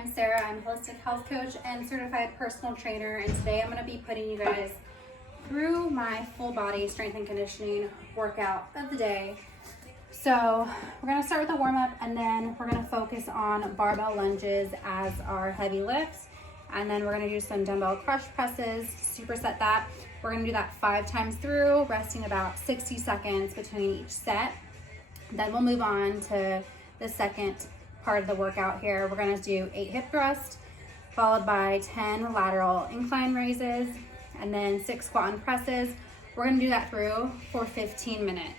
I'm Sarah. I'm a holistic health coach and certified personal trainer, and today I'm going to be putting you guys through my full body strength and conditioning workout of the day. So we're going to start with a warm-up, and then we're going to focus on barbell lunges as our heavy lifts, and then we're going to do some dumbbell crush presses, superset that. We're going to do that 5 times through, resting about 60 seconds between each set. Then we'll move on to the second part of the workout here. We're going to do 8 hip thrusts, followed by 10 lateral incline raises, and then 6 squat and presses. We're going to do that through for 15 minutes.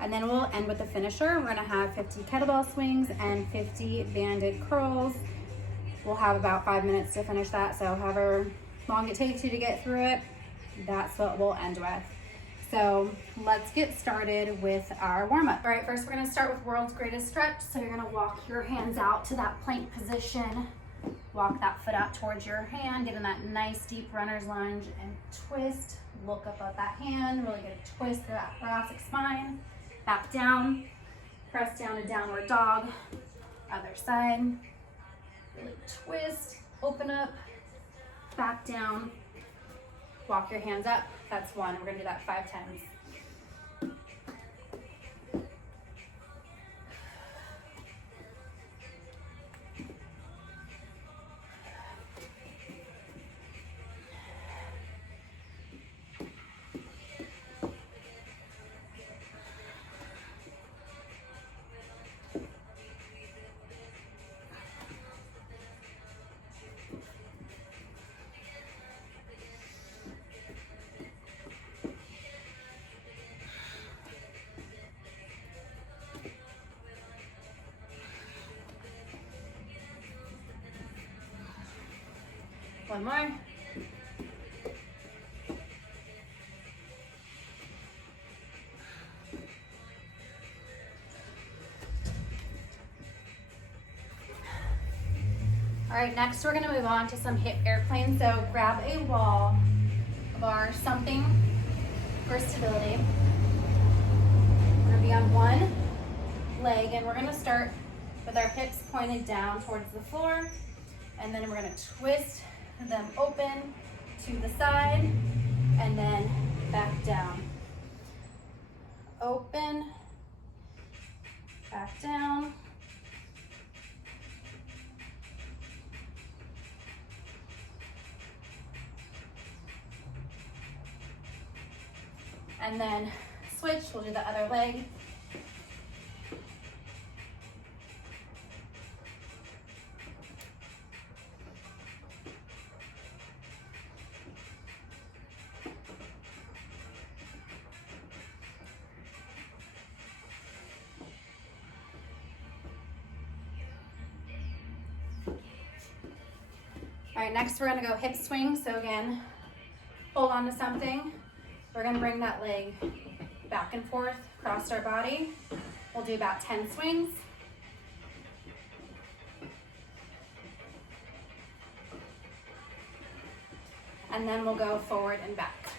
And then we'll end with a finisher. We're going to have 50 kettlebell swings and 50 banded curls. We'll have about 5 minutes to finish that, so however long it takes you to get through it, that's what we'll end with. So let's get started with our warm-up. All right, first we're gonna start with world's greatest stretch. So you're gonna walk your hands out to that plank position, walk that foot out towards your hand, get in that nice deep runner's lunge and twist. Look up at that hand, really get a twist through that thoracic spine. Back down, press down to downward dog. Other side, really twist, open up, back down. Walk your hands up. That's 1. We're gonna do that 5 times. One more. All right, next we're gonna move on to some hip airplanes. So grab a wall, a bar, something for stability. We're gonna be on one leg, and we're gonna start with our hips pointed down towards the floor, and then we're gonna twist them open to the side and then back down. Open, back down. And then switch, we'll do the other leg. All right, next we're gonna go hip swing. So again, hold on to something. We're gonna bring that leg back and forth across our body. We'll do about 10 swings. And then we'll go forward and back.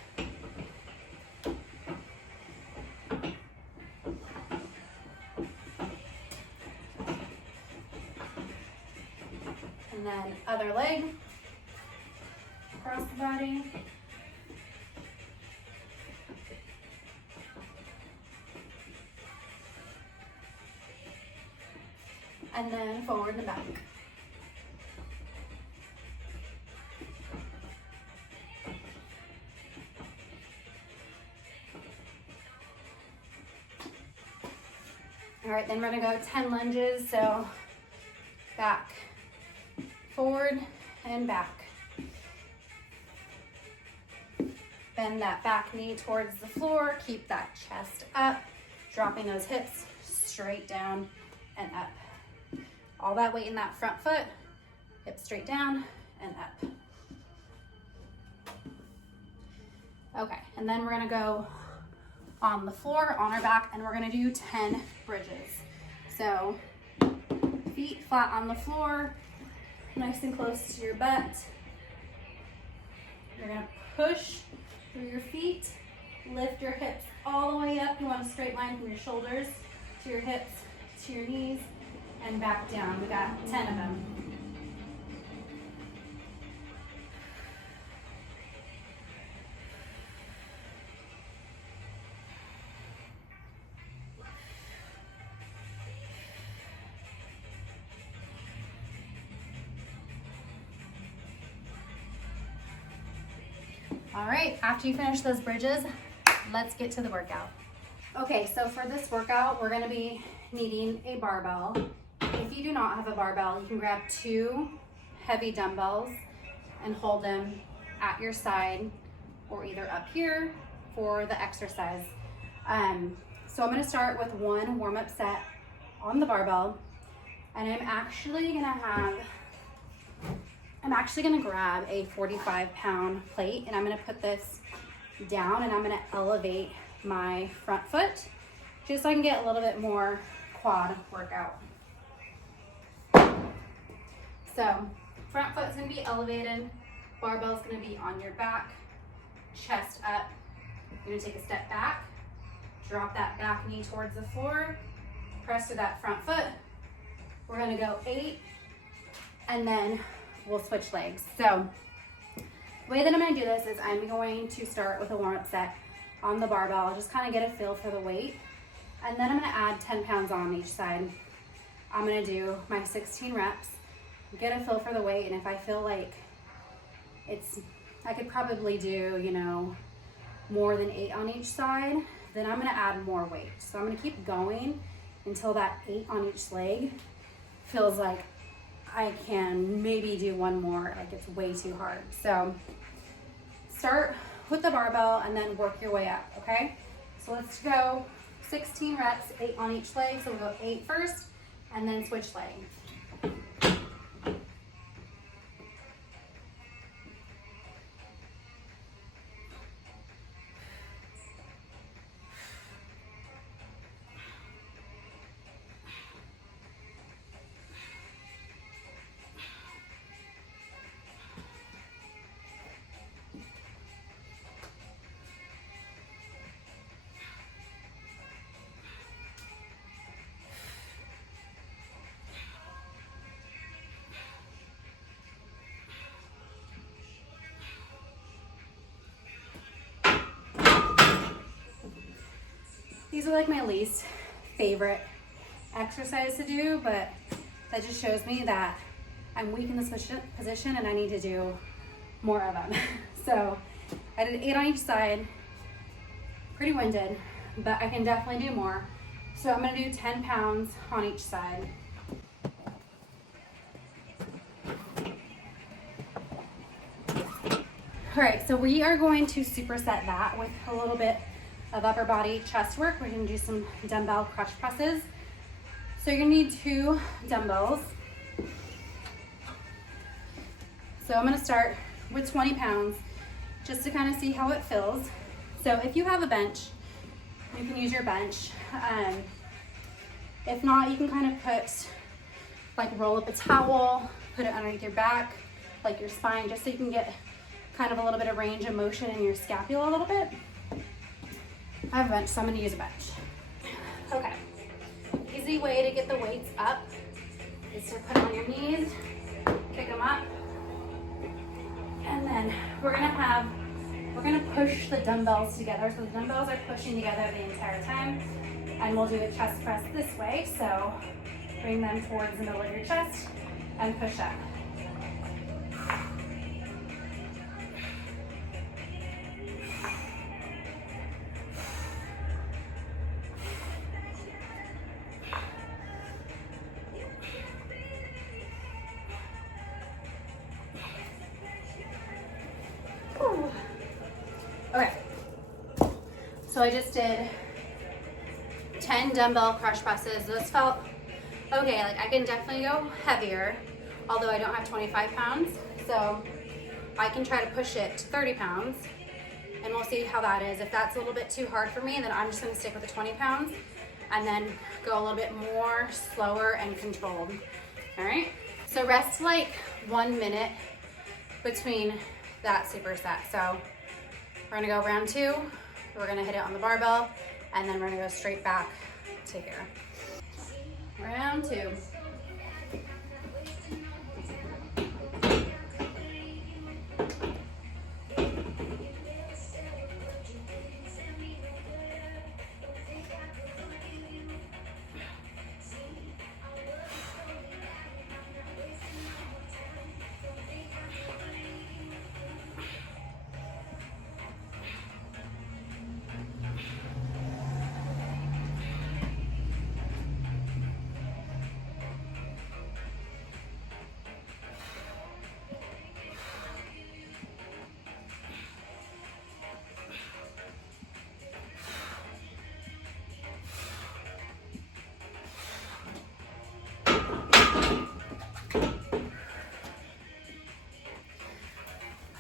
And then other leg. Across the body. And then forward and back. All right, then we're gonna go 10 lunges. So back, forward, and back. Bend that back knee towards the floor, keep that chest up, dropping those hips straight down and up. All that weight in that front foot, hips straight down and up. Okay, and then we're gonna go on the floor, on our back, and we're gonna do 10 bridges. So feet flat on the floor, nice and close to your butt. You're gonna push through your feet, lift your hips all the way up. You want a straight line from your shoulders to your hips, to your knees, and back down. We got 10 of them. All right, after you finish those bridges, let's get to the workout. Okay, so for this workout, we're gonna be needing a barbell. If you do not have a barbell, you can grab 2 heavy dumbbells and hold them at your side or either up here for the exercise. So I'm gonna start with 1 warm-up set on the barbell, and I'm actually gonna grab a 45-pound plate, and I'm gonna put this down, and I'm gonna elevate my front foot just so I can get a little bit more quad workout. So front foot's gonna be elevated, barbell's gonna be on your back, chest up. You're gonna take a step back, drop that back knee towards the floor, press to that front foot. We're gonna go 8, and then we'll switch legs. So the way that I'm gonna do this is I'm going to start with a warm-up set on the barbell, just kind of get a feel for the weight. And then I'm gonna add 10 pounds on each side. I'm gonna do my 16 reps, get a feel for the weight, and if I feel like I could probably do, you know, more than 8 on each side, then I'm gonna add more weight. So I'm gonna keep going until that 8 on each leg feels like I can maybe do 1 more, like it's way too hard. So start with the barbell and then work your way up, okay? So let's go 16 reps, 8 on each leg. So we'll go 8 first and then switch leg. These are like my least favorite exercise to do, but that just shows me that I'm weak in this position and I need to do more of them. So I did 8 on each side, pretty winded, but I can definitely do more. So I'm gonna do 10 pounds on each side. All right, so we are going to superset that with a little bit of upper body chest work. We're gonna do some dumbbell crunch presses. So you're gonna need 2 dumbbells. So I'm gonna start with 20 pounds just to kind of see how it feels. So if you have a bench, you can use your bench. If not, you can kind of roll up a towel, put it underneath your back, like your spine, just so you can get kind of a little bit of range of motion in your scapula a little bit. I have a bench, so I'm gonna use a bench. Okay, easy way to get the weights up is to put them on your knees, pick them up, and then we're gonna push the dumbbells together. So the dumbbells are pushing together the entire time, and we'll do the chest press this way. So bring them towards the middle of your chest and push up. Okay, so I just did 10 dumbbell crush presses. This felt okay. Like I can definitely go heavier, although I don't have 25 pounds. So I can try to push it to 30 pounds and we'll see how that is. If that's a little bit too hard for me, then I'm just gonna stick with the 20 pounds and then go a little bit more slower and controlled. All right, so rest like 1 minute between that superset. So we're gonna go round 2, we're gonna hit it on the barbell, and then we're gonna go straight back to here. Round 2.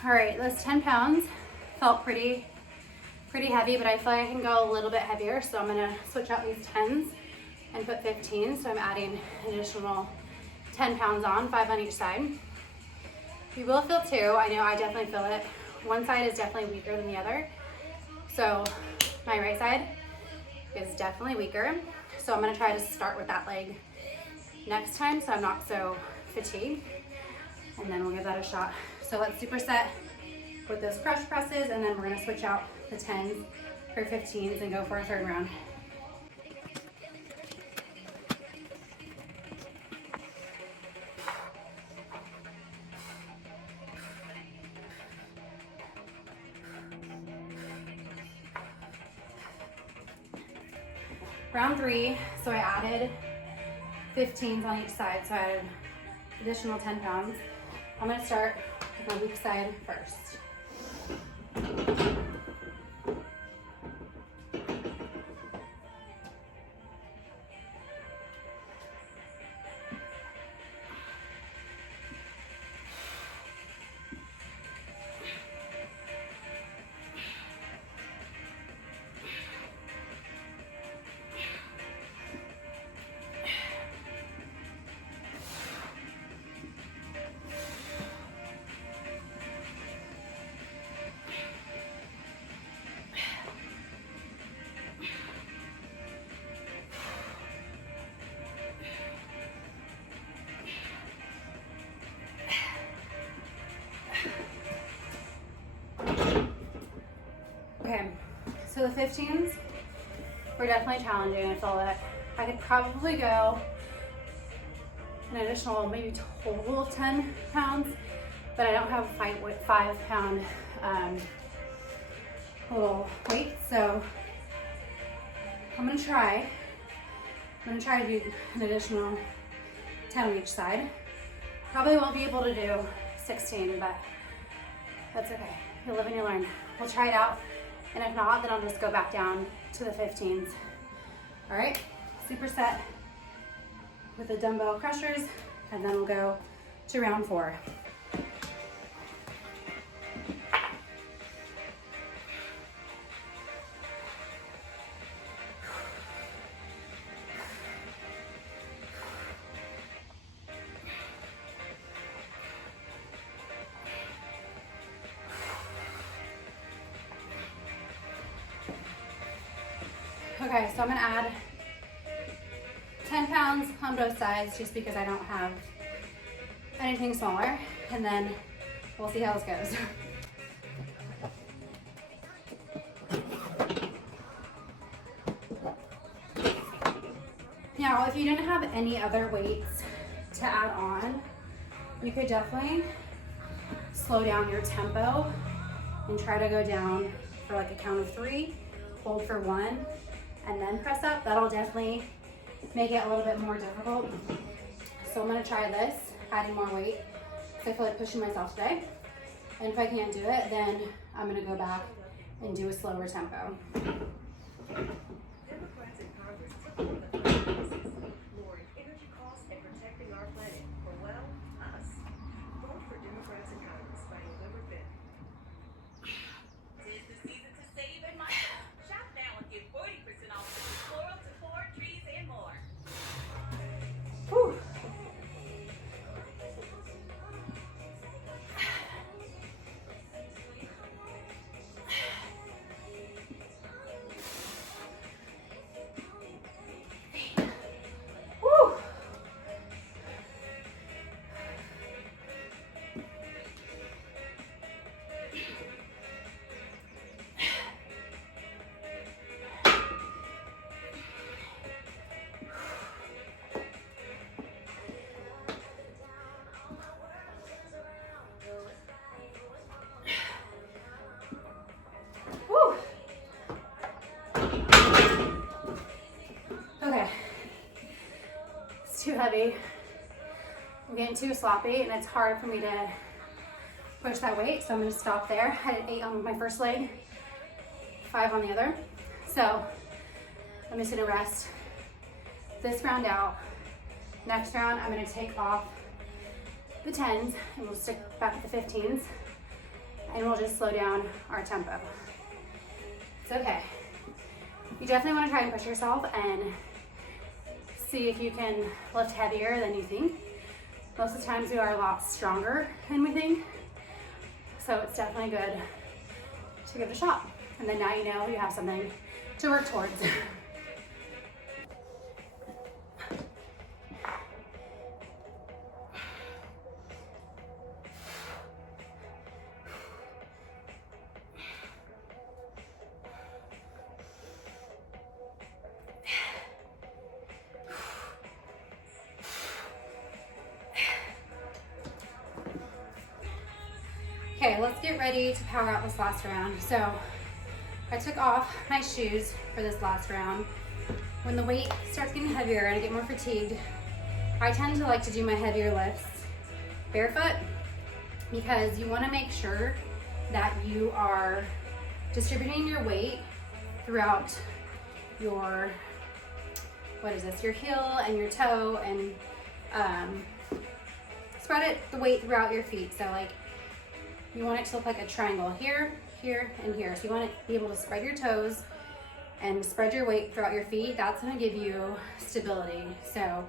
All right, those 10 pounds felt pretty heavy, but I feel like I can go a little bit heavier. So I'm gonna switch out these 10s and put 15s. So I'm adding an additional 10 pounds on, 5 on each side. You will feel two. I know I definitely feel it. One side is definitely weaker than the other. So my right side is definitely weaker. So I'm gonna try to start with that leg next time so I'm not so fatigued. And then we'll give that a shot. So let's superset with those crush presses, and then we're gonna switch out the 10s for 15s and go for our third round. Round 3, so I added 15s on each side, so I added additional 10 pounds. I'm gonna start with my weak side first. Okay, so the 15s were definitely challenging. I feel that I could probably go an additional maybe total of 10 pounds, but I don't have a 5 pound little weight, so I'm gonna try to do an additional 10 on each side. Probably won't be able to do 16, but that's okay. You live and you learn. We'll try it out. And if not, then I'll just go back down to the 15s. All right, superset with the dumbbell crushers, and then we'll go to round 4. Okay, so I'm gonna add 10 pounds on both sides just because I don't have anything smaller, and then we'll see how this goes. Now, if you didn't have any other weights to add on, you could definitely slow down your tempo and try to go down for like a count of 3, hold for 1, and then press up. That'll definitely make it a little bit more difficult. So I'm gonna try this, adding more weight, because I feel like pushing myself today. And if I can't do it, then I'm gonna go back and do a slower tempo. Democrats in Congress lowering energy costs and protecting our planet for, well, us. Vote for Democrats in Congress by November 5th. Tis the season to save and money. Shop now and get 40% off floral decor, trees, and more. Whew. Whew. Whew. Okay, it's too heavy. I'm getting too sloppy, and it's hard for me to push that weight, so I'm gonna stop there. I did 8 on my first leg, 5 on the other. So I'm just gonna rest this round out. Next round, I'm gonna take off the 10s, and we'll stick back with the 15s. and we'll just slow down our tempo. It's okay. You definitely want to try and push yourself and see if you can lift heavier than you think. Most of the times we are a lot stronger than we think, so it's definitely good to give it a shot. And then now you know you have something to work towards. Okay, let's get ready to power out this last round. So I took off my shoes for this last round. When the weight starts getting heavier and I get more fatigued, I tend to like to do my heavier lifts barefoot, because you want to make sure that you are distributing your weight throughout your, your heel and your toe, and spread the weight throughout your feet. So like, you want it to look like a triangle here, here, and here. So you want to be able to spread your toes and spread your weight throughout your feet. That's going to give you stability. So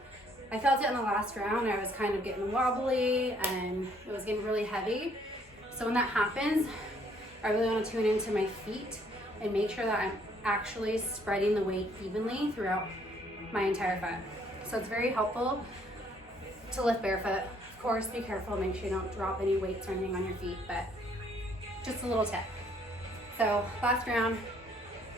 I felt it in the last round. I was kind of getting wobbly and it was getting really heavy. So when that happens, I really want to tune into my feet and make sure that I'm actually spreading the weight evenly throughout my entire foot. So it's very helpful to lift barefoot. Of course, be careful, make sure you don't drop any weights or anything on your feet, but just a little tip. So last round,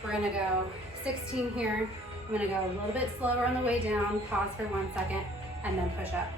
we're gonna go 16 here. I'm gonna go a little bit slower on the way down, pause for 1 second, and then push up.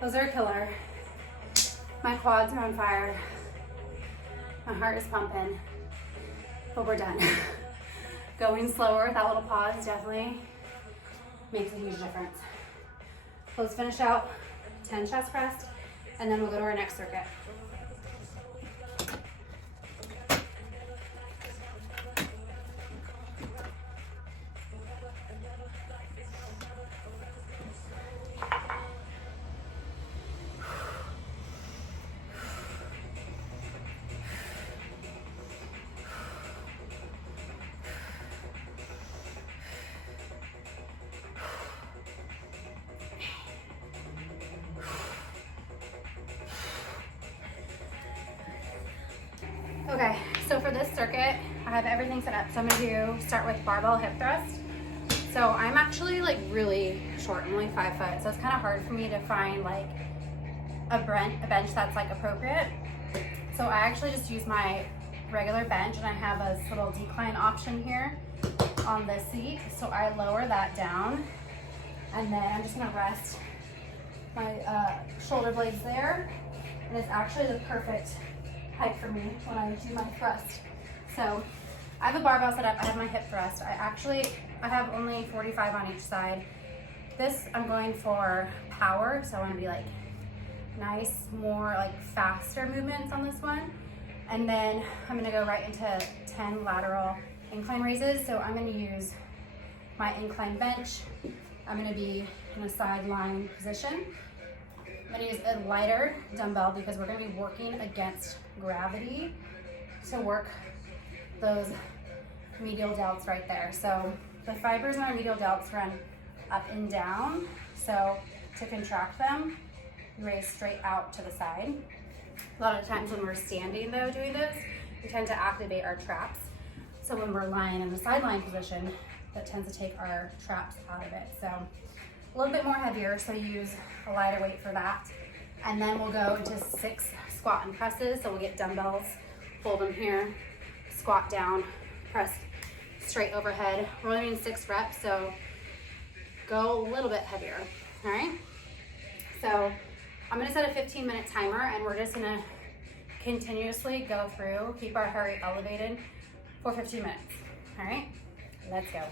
Those are killer. My quads are on fire. My heart is pumping, but we're done. Going slower with that little pause definitely makes a huge difference. So let's finish out 10 chest press, and then we'll go to our next circuit. Okay, so for this circuit, I have everything set up. So I'm gonna start with barbell hip thrust. So I'm actually like really short, I'm only 5 foot. So it's kind of hard for me to find like a bench that's like appropriate. So I actually just use my regular bench, and I have a little decline option here on the seat. So I lower that down, and then I'm just gonna rest my shoulder blades there. And it's actually the perfect height for me when I do my thrust. So I have a barbell set up, I have my hip thrust. I have only 45 on each side. This, I'm going for power, so I want to be like nice, more like faster movements on this one. And then I'm gonna go right into 10 lateral incline raises. So I'm gonna use my incline bench. I'm gonna be in a sideline position. I'm gonna use a lighter dumbbell because we're gonna be working against gravity to work those medial delts right there. So the fibers in our medial delts run up and down. So to contract them, you raise straight out to the side. A lot of times when we're standing though doing this, we tend to activate our traps. So when we're lying in the sideline position, that tends to take our traps out of it. So a little bit more heavier, so use a lighter weight for that. And then we'll go into 6 squat and presses. So we'll get dumbbells, fold them here, squat down, press straight overhead. We're only doing 6 reps, so go a little bit heavier, all right? So I'm gonna set a 15-minute timer, and we're just gonna continuously go through, keep our heart rate elevated for 15 minutes, all right? Let's go.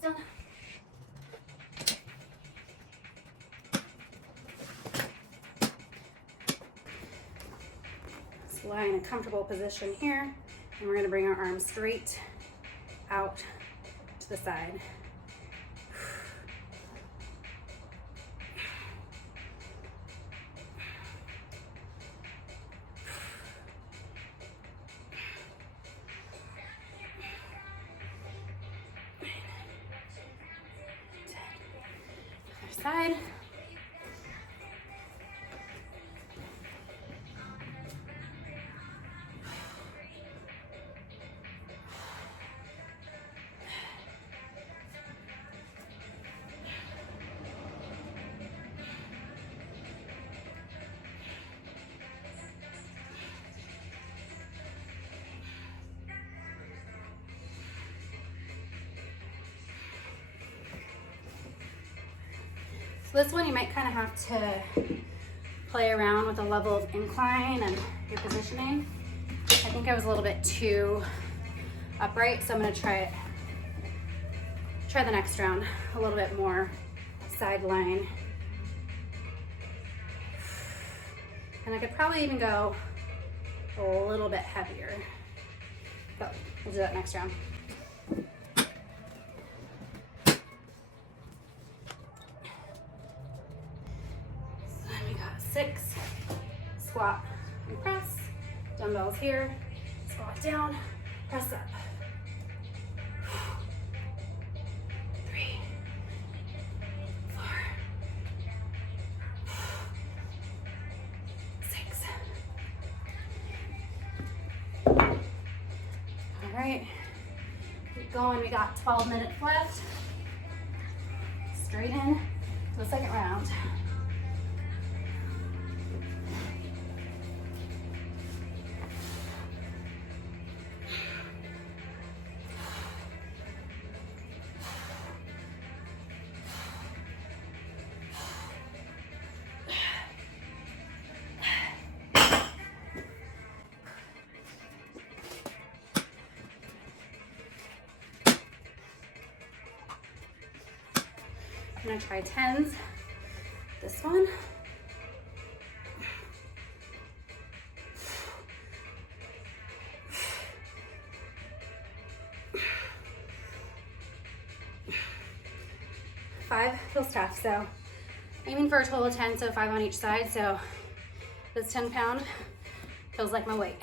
Done. So lie in a comfortable position here, and we're gonna bring our arms straight out to the side. Other side. So this one you might kind of have to play around with the level of incline and your positioning. I think I was a little bit too upright, so I'm gonna try the next round a little bit more sideline. And I could probably even go a little bit heavier, but we'll do that next round. So then we got 6 squat and press, dumbbells here, squat down, press up. 3, 4, 6. All right, keep going. We got 12 minutes left. Straight in to the second round. I'm gonna try 10s. This one. Five feels tough, so aiming for a total of 10, so 5 on each side. So this 10-pound feels like my weight.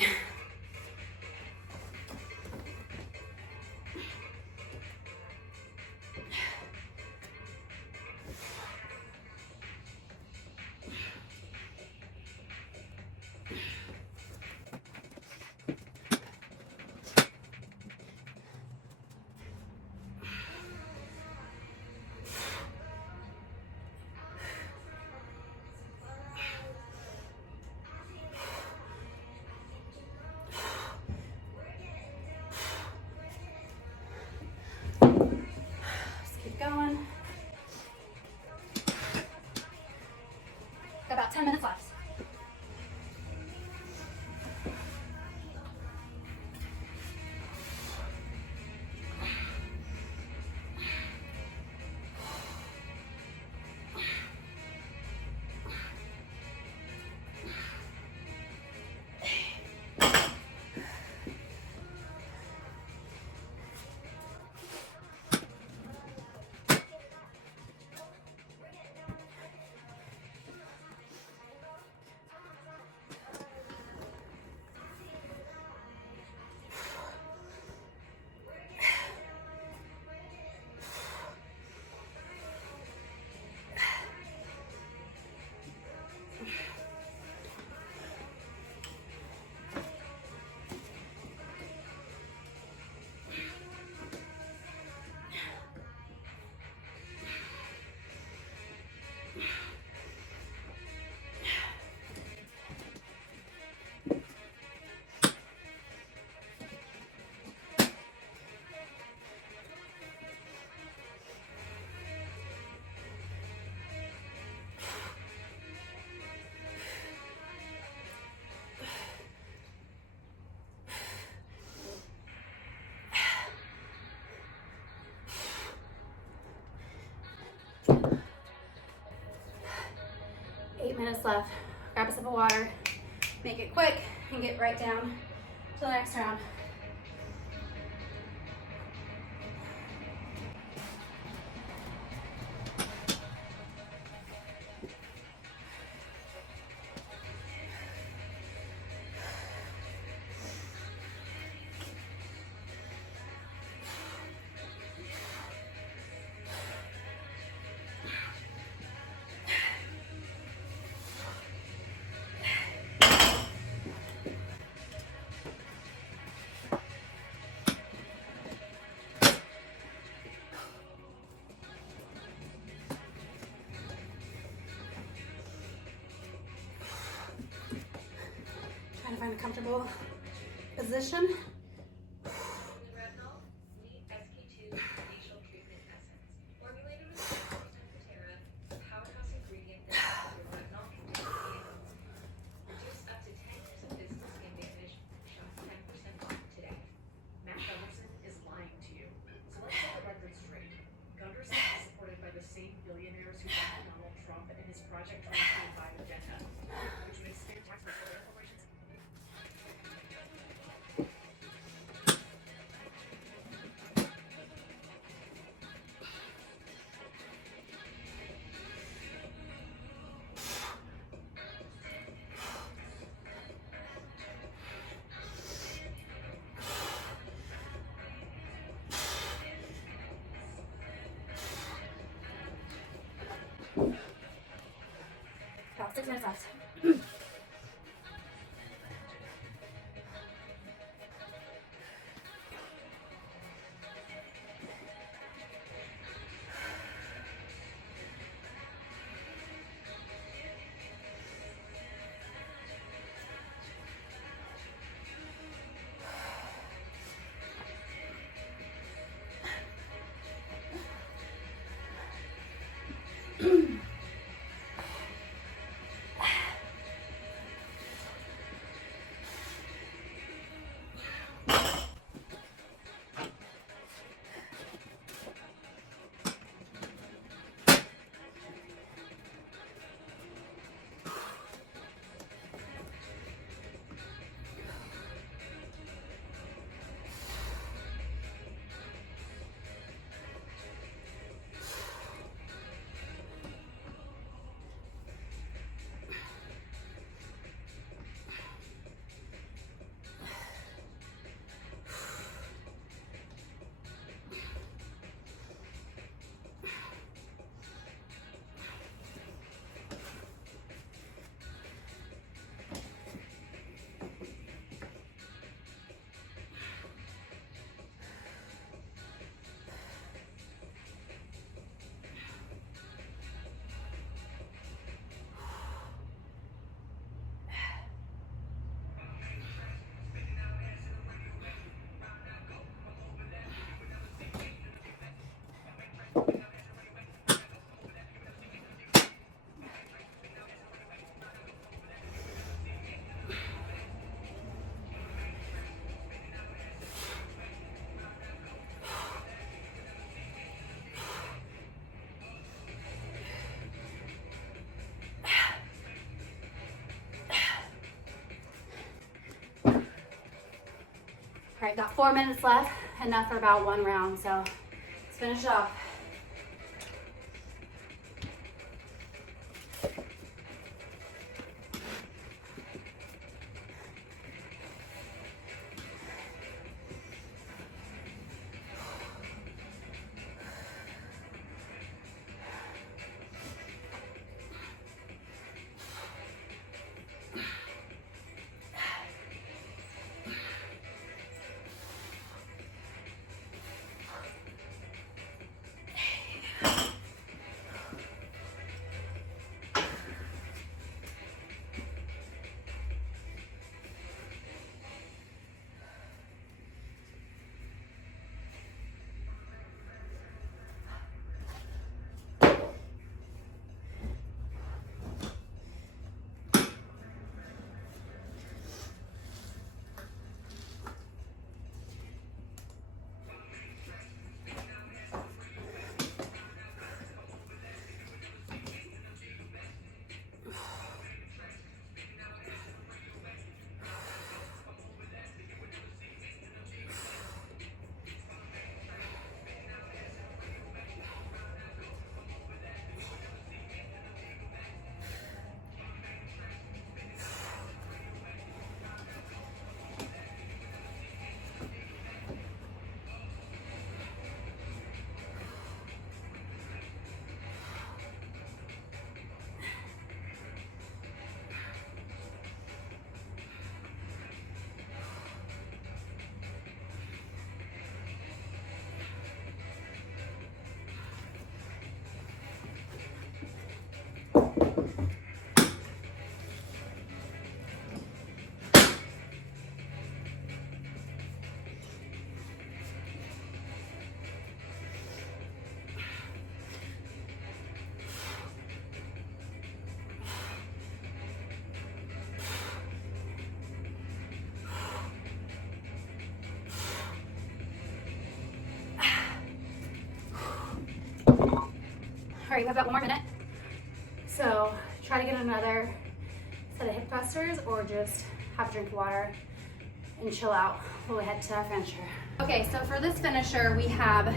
left. Grab a sip of water, make it quick, and get right down to the next round. Trying to find a comfortable position. About 6 minutes left. All right, got 4 minutes left, enough for about 1 round, so let's finish it off. right, we have about 1 more minute. So try to get another set of hip thrusters or just have a drink of water and chill out while we head to our finisher. Okay, so for this finisher, we have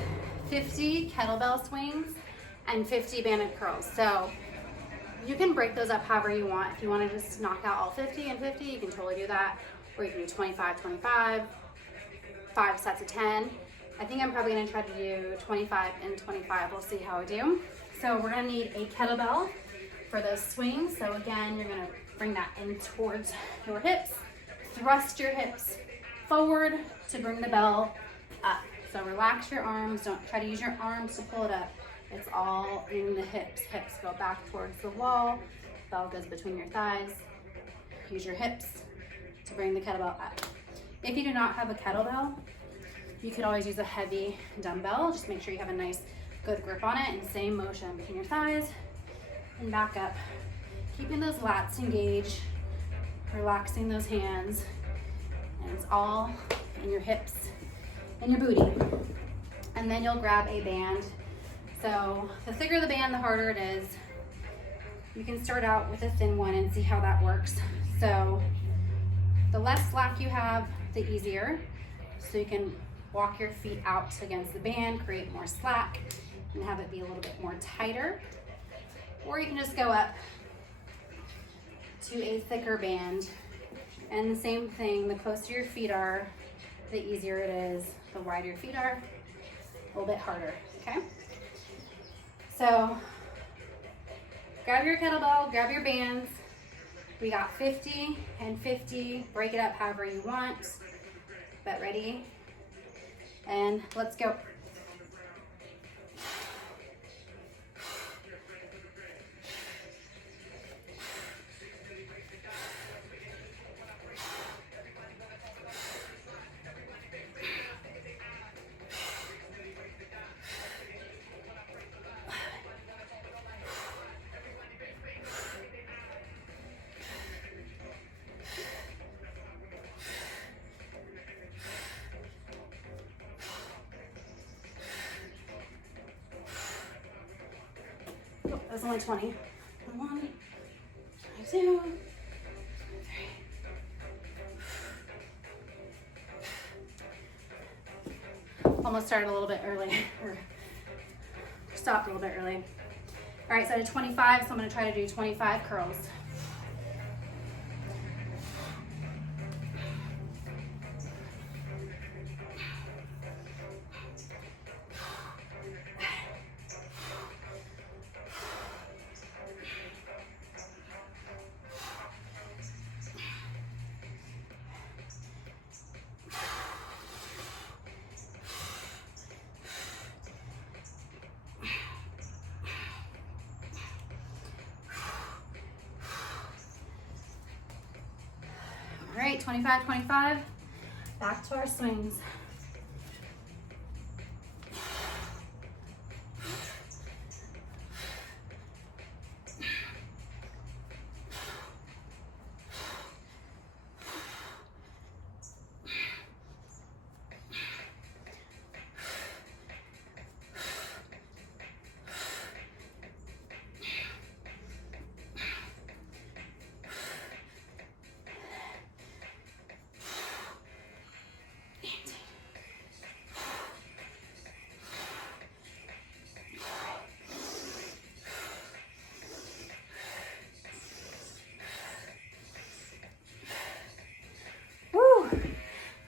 50 kettlebell swings and 50 banded curls. So you can break those up however you want. If you want to just knock out all 50 and 50, you can totally do that. Or you can do 25, 25, 5 sets of 10. I think I'm probably gonna try to do 25 and 25. We'll see how I do. So we're gonna need a kettlebell for those swings. So again, you're gonna bring that in towards your hips. Thrust your hips forward to bring the bell up. So relax your arms. Don't try to use your arms to pull it up. It's all in the hips. Hips go back towards the wall. Bell goes between your thighs. Use your hips to bring the kettlebell up. If you do not have a kettlebell, you could always use a heavy dumbbell. Just make sure you have a nice, good grip on it, and same motion between your thighs and back up. Keeping those lats engaged, relaxing those hands, and it's all in your hips and your booty. And then you'll grab a band. So the thicker the band, the harder it is. You can start out with a thin one and see how that works. So the less slack you have, the easier. So you can walk your feet out against the band, create more slack, and have it be a little bit more tighter. Or you can just go up to a thicker band. And the same thing, the closer your feet are, the easier it is. The wider your feet are, a little bit harder, okay? So grab your kettlebell, grab your bands. We got 50 and 50. Break it up however you want, but ready? And let's go. That was only 20. 1, 2, 3. Almost started a little bit early, or stopped a little bit early. All right, so I did 25, so I'm gonna try to do 25 curls. All right, 25, 25. Back to our swings.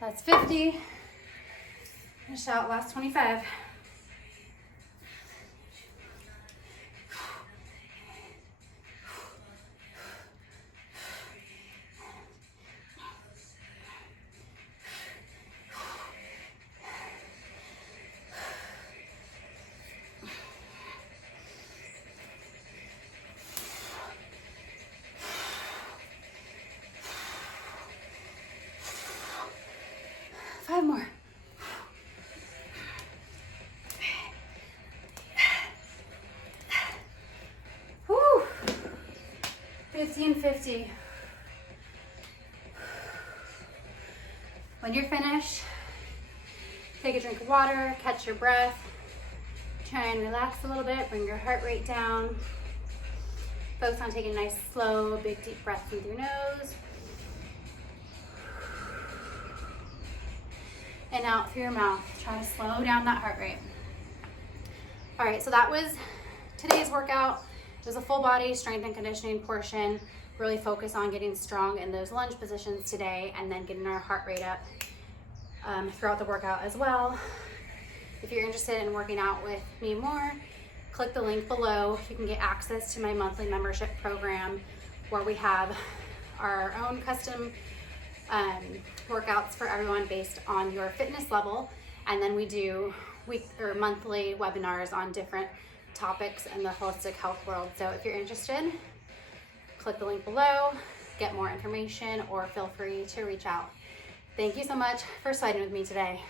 That's 50. Finish out last 25. Five more. Whew. 50 and 50. When you're finished, take a drink of water, catch your breath, Try and relax a little bit, bring your heart rate down. Focus on taking a nice, slow, big, deep breath in through your nose. And out through your mouth. Try to slow down that heart rate. All right, so that was today's workout. It was a full body strength and conditioning portion. Really focus on getting strong in those lunge positions today and then getting our heart rate up throughout the workout as well. If you're interested in working out with me more, click the link below. You can get access to my monthly membership program where we have our own custom workouts for everyone based on your fitness level. And then we do monthly webinars on different topics in the holistic health world. So if you're interested, click the link below, get more information, or feel free to reach out. Thank you so much for sweating with me today.